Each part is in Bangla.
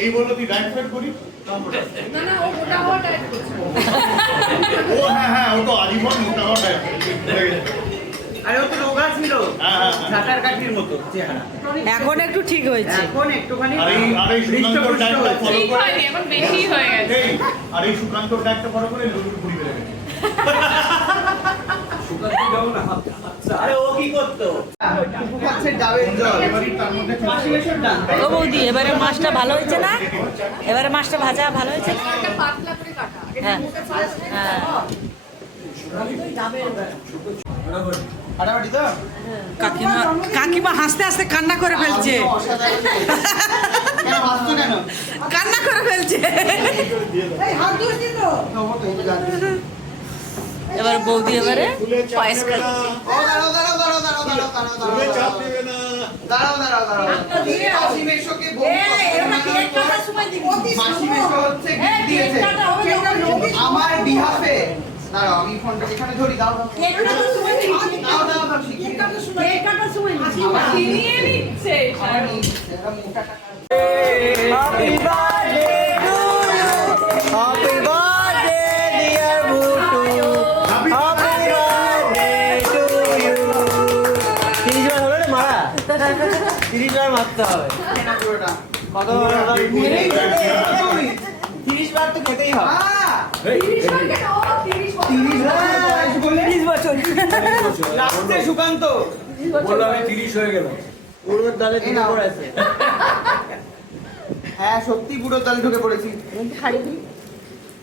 এই বললো তুই ডায়েট ফ্যাট করি না না ও মোটা হওয়া ডায়েট করছে ও হ্যাঁ ও তো আজীবন মোটা হওয়া ডায়েট আরে ও তো রোগা ছিল ঝাঁটার কাঠির মতো চেহারা এখন একটু ঠিক হয়েছে এখন একটুখানি আর এই সুকান্তর ডায়েটটা ফলো ঠিক করে হয়নি এখন বেশি হয়ে গেছে আর এই সুকান্তর ডায়েটটা ফলো করে লুলুর পুরি বেড়ে গেছে আরে ও কি করতো খাচ্ছে ডাবের জল মাসি মেশোর ডান ও বৌদি এবারে মাছটা ভালো হয়েছে না? এবারে মাছটা ভাজা ভালো হয়েছে? একটা পাতলা করে কাটা হ্যাঁ হ্যাঁ ফাটাফাটি তো কাকিমা কাকিমা হাসতে হাসতে কান্না করে ফেলছে কেন হাসতো কেন কান্না করে ফেলছে এবার বৌদি এবারে পায়েস খাচ্ছে মাসি মেশোকে মাসি মেশো হচ্ছে gift দিয়েছে আমার বিহাফে দাঁড়াও আমি ফোনটা এখানে ধরি দাও দাও দাও দাও চিনিয়ে নিচ্ছে আমার মোটা টাকা Happy birthday to you. Happy birthday dear Bhutu. Happy birthday to you. 30 বার হবে না মারা? 30 বার মারতে হবে। না পুরোটা কত বার? 30 বার তো খেতেই হবে। 30 বছর। লাস্টে সুকান্ত বললো আমি 30 হয়ে গেল। পুরোর দলে দিন পড়ে আছে। হ্যাঁ সত্যি পুরো দলে ঢুকে পড়েছি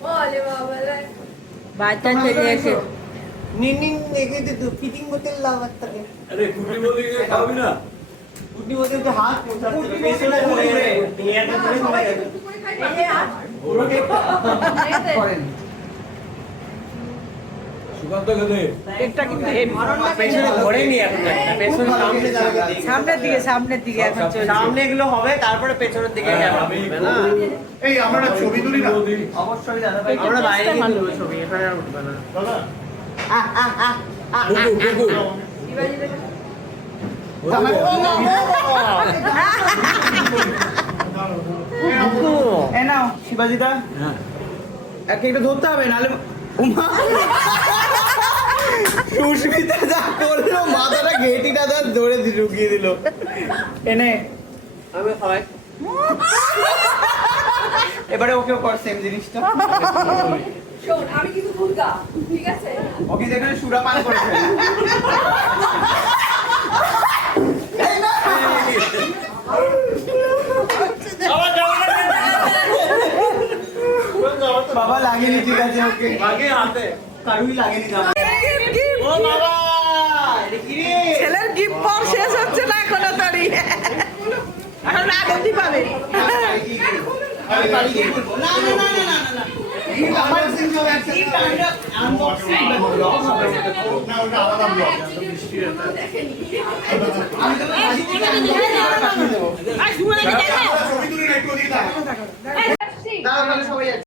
ওলে বাবা রে বাচ্চা চলে এসে নিন দেখে তো ফিটিং মতে লাগাতে আরে কুটি বলি খাবি না? কুটি মতে তো হাত মোছাচ্ছে পেছনে পড়ে নিয়াটা করে সবাই চলে একটু করে খাই এই আর পুরো করেন সুকান্ত খেতে একটা কিন্তু পেছনে ধরেনি এখন পেছনে সামনের দিকে এখন চলছে সামনে এগুলো হবে তারপরে পেছনের দিকে যাবে আমি না এই আমরা একটা ছবি তুলি না অবশ্যই দাদা ভাই আমরা বাইরে গিয়ে তুলবো ছবি এখানে আর উঠবে না দাদা কুকু এ নাও শিবাজিদা হ্যাঁ একে একটু ধরতে হবে নাহলে উমা সুস্মিতা যা করলো মাথাটা ঘেটিটা যা ধরে ঢুকিয়ে দিল এনে আমি খাওয়াই এবারে ওকেও কর সেম জিনিসটা শোন আমি কিন্তু ভুলগা ঠিক আছে ওকে যেখানে সুরা পান করেছে বাবা লাগেনি ঠিক আছে ওকে আগে হাতে কারুই লাগেনি জামা ও বাবা এটা কি রে ছেলের গিফট পাওয়া শেষ হচ্ছে না এখনো তরি এখন আনন্দি পাবে আমি বাড়ি গিয়ে বলবো না না না না না না আমার সিং হবে একটা আনবক্সিং না ওটা আলাদা ব্লগ আমি তো বাড়ি থেকে পাঠিয়ে দেবো ছবি তুলি না একটু ওদিকে থাক দাঁড়াও তাহলে সবাই আছে